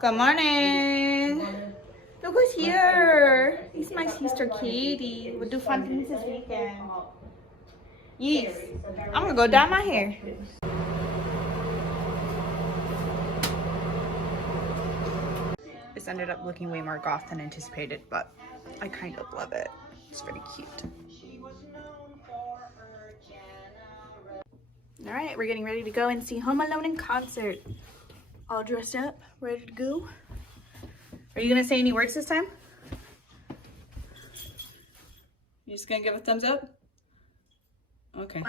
Good morning. Look who's here. It's my sister Katie. We'll do fun things this weekend. Yes. I'm gonna go dye my hair. This ended up looking way more goth than anticipated, but I kind of love it. It's very cute. All right, we're getting ready to go and see Home Alone in concert. All dressed up, ready to go. Are you gonna say any words this time? You just gonna give a thumbs up? Okay.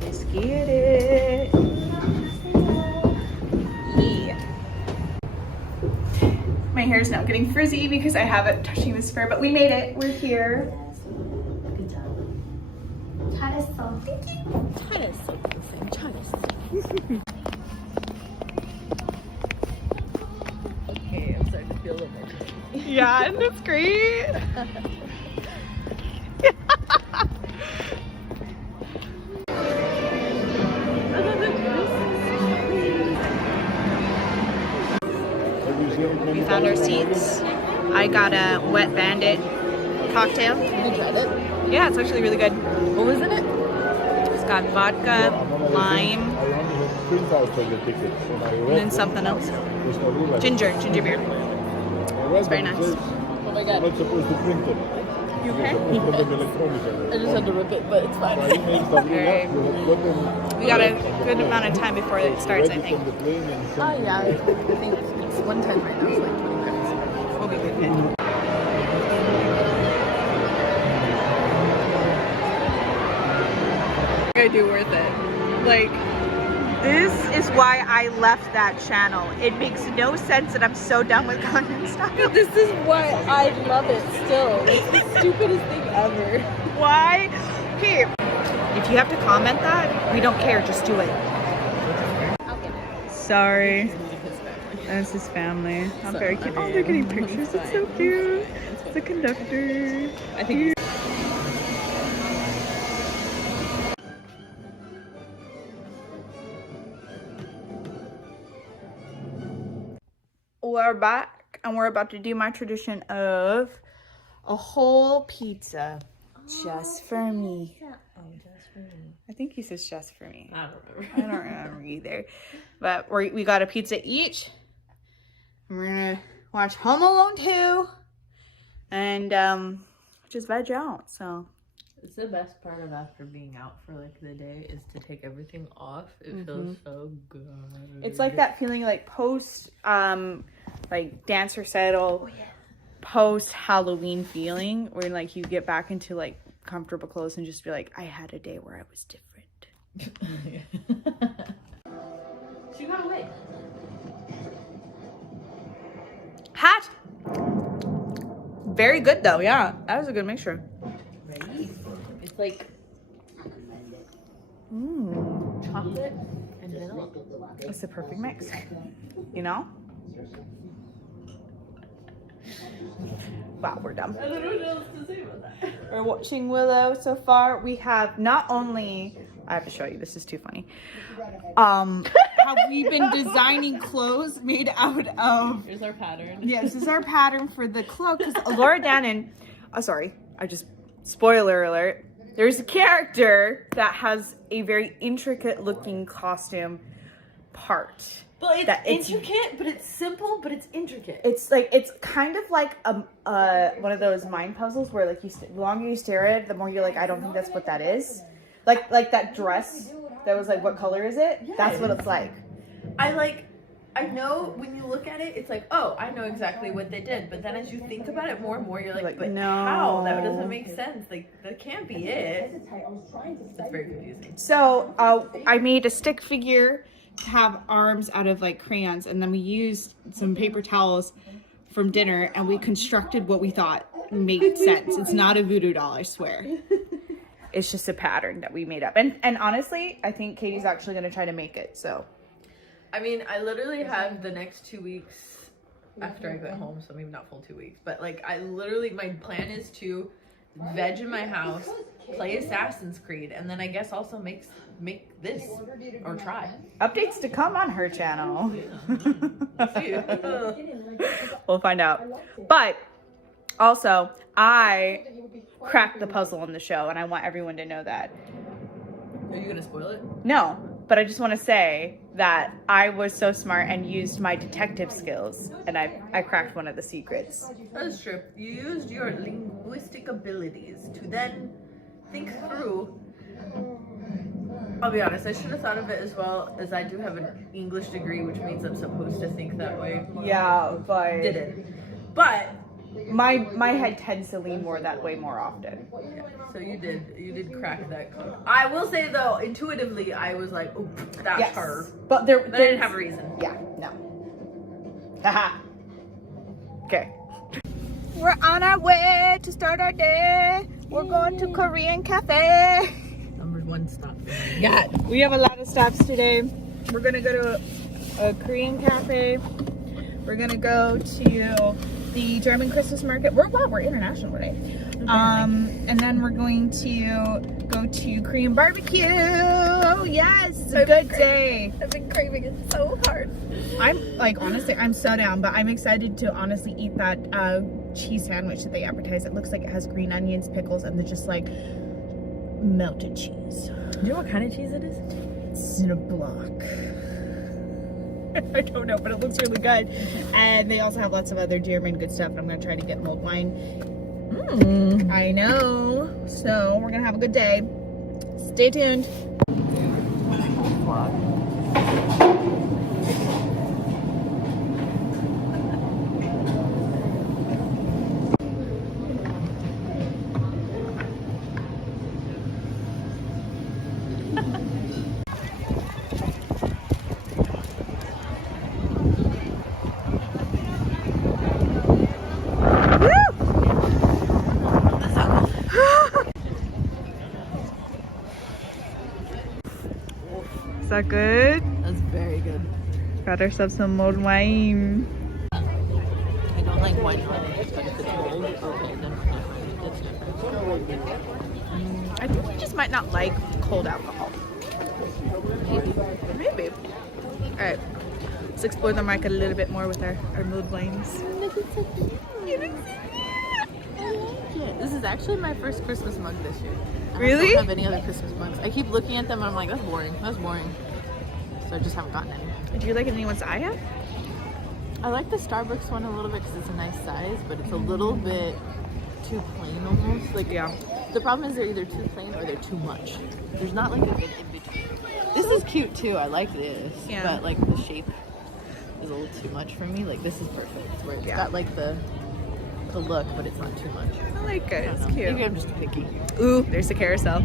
Let's get it. Yeah. My hair is now getting frizzy because I haven't touching the spur, but we made it. We're here. Good job. 잘했어. Thank you. 잘했어. 잘했어. Okay, I'm starting to feel a little more. Yeah, and that's great. We found our seats. I got a Wet Bandit cocktail. You tried it? Yeah, it's actually really good. What was in it? It's got vodka, lime, and then something else. Ginger beer. It's very nice. Oh my god. You okay? I just had to rip it, but it's fine. Alright. We got a good amount of time before it starts, I think. Oh yeah, I think it's 1:10 right now, so like 20 minutes. We'll be good. I do worth it. Like, this is why I left that channel. It makes no sense that I'm so done with Gangnam Style. This is why I love it still. It's the stupidest thing ever. Why? Okay. If you have to comment that, we don't care. Just do it. Sorry. That's his family. I'm very cute. Oh, they're getting pictures. It's so cute. It's the conductor. I think. We're back and we're about to do my tradition of a whole pizza just for me. Oh, just for me. I think he says just for me. I don't remember. I don't remember either. But we got a pizza each. We're gonna watch Home Alone 2 and just veg out. So It's the best part of after being out for like the day is to take everything off. It feels so good. it's like that feeling like post like dance recital, post Halloween feeling where like you get back into like comfortable clothes and just be like, I had a day where I was different. She got away. Hat. Very good though, yeah. That was a good mixture. Right? It's like chocolate and vanilla. It's the perfect mix. You know? Wow, we're done. I don't know what else to say about that. We're watching Willow so far. We have not only, I have to show you, this is too funny. Have we been designing clothes made out of, Here's our pattern. yeah, this is our pattern for the cloak. Because Laura Dannon, spoiler alert, there's a character that has a very intricate looking costume part. But it's That it's- intricate, but it's simple, but it's intricate. It's like, it's kind of like one of those mind puzzles where like the longer you stare at it, the more you're like, I don't think that's what that is. Like that dress that was like, what color is it? Yeah. That's what it's like. I know when you look at it, it's like, oh, I know exactly what they did. But then as you think about it more and more, you're like, but no. how? That doesn't make sense. Like, that can't be it. It's very confusing. So I made a stick figure to have arms out of like crayons, and then we used some paper towels from dinner, and we constructed what we thought made sense. It's not a voodoo doll, I swear. It's just a pattern that we made up. And honestly, I think Katie's actually going to try to make it, so. I mean, I literally have the next 2 weeks after I get home, so maybe not full 2 weeks, but like my plan is to veg in my house play Assassin's Creed, and then I guess also make this or try. Updates to come on her channel. We'll find out. But also, I cracked the puzzle on the show, and I want everyone to know that. Are you gonna spoil it? No, but I just want to say that I was so smart and used my detective skills, and I cracked one of the secrets. That is true. You used your linguistic abilities to then think through. I'll be honest, I should have thought of it as well, as I do have an English degree, which means I'm supposed to think that way. Yeah, but Didn't. But my head tends to lean more that way more often. yeah, so you did crack that code. I will say though, intuitively, I was like, oh, that's her. But But I didn't have a reason. Yeah, no. Haha. Okay. We're on our way to start our day. We're going to Korean cafe. Number one stop. Yeah, we have a lot of stops today. We're gonna go to a Korean cafe. We're gonna go to the German Christmas market. We're international today. And then we're going to go to Korean barbecue. Yes, it's a good day. I've been craving it so hard. I'm like, honestly, I'm so down, but I'm excited to honestly eat that cheese sandwich that they advertise. It looks like it has green onions, pickles, and then just like melted cheese. Do you know what kind of cheese it is? It's in a block. I don't know, but it looks really good. And they also have lots of other German good stuff. And I'm gonna try to get mulled wine. I know. So we're gonna have a good day. Stay tuned. Is that good? That's very good. Got ourselves some mulled wine. I don't like white wine, but if it's old, okay, then it's different. I think we just might not like cold alcohol. Maybe. All right, let's explore the market a little bit more with our mulled wines. This is actually my first Christmas mug this year. Really? I don't have any other Christmas mugs. I keep looking at them and I'm like, that's boring. That's boring. So I just haven't gotten any. Do you like any ones that I have? I like the Starbucks one a little bit because it's a nice size, but it's a little bit too plain almost. Like, Yeah. the problem is they're either too plain or they're too much. There's not like a good in between. This is cute too. I like this. Yeah. But like the shape is a little too much for me. Like this is perfect. Where it's got like the look, but it's not too much. I like it. I don't It's know. cute. Maybe I'm just picky. Ooh, there's the carousel.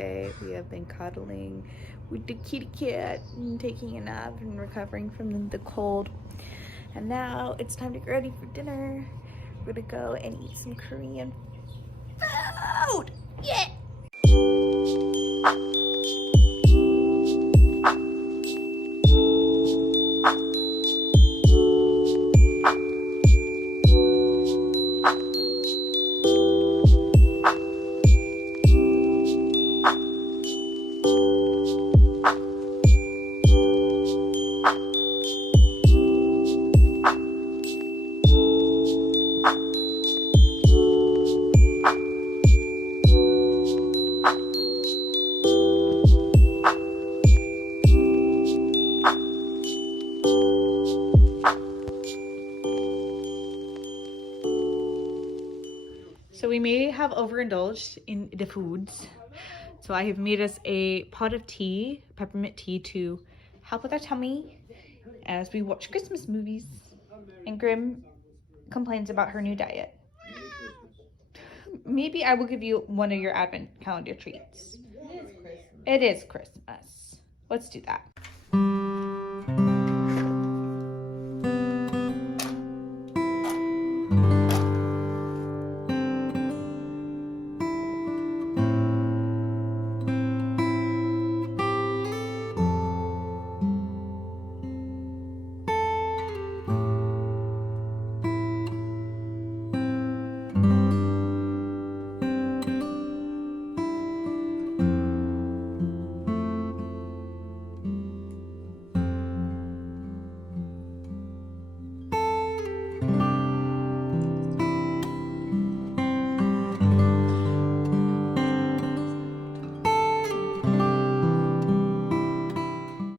day. We have been cuddling with the kitty cat and taking a nap and recovering from the cold. And now it's time to get ready for dinner. We're gonna go and eat some Korean food. Yeah. So we may have overindulged in the foods. So I have made us a pot of tea, peppermint tea, to help with our tummy as we watch Christmas movies. And Grim complains about her new diet. Maybe I will give you one of your advent calendar treats. It is Christmas. Let's do that.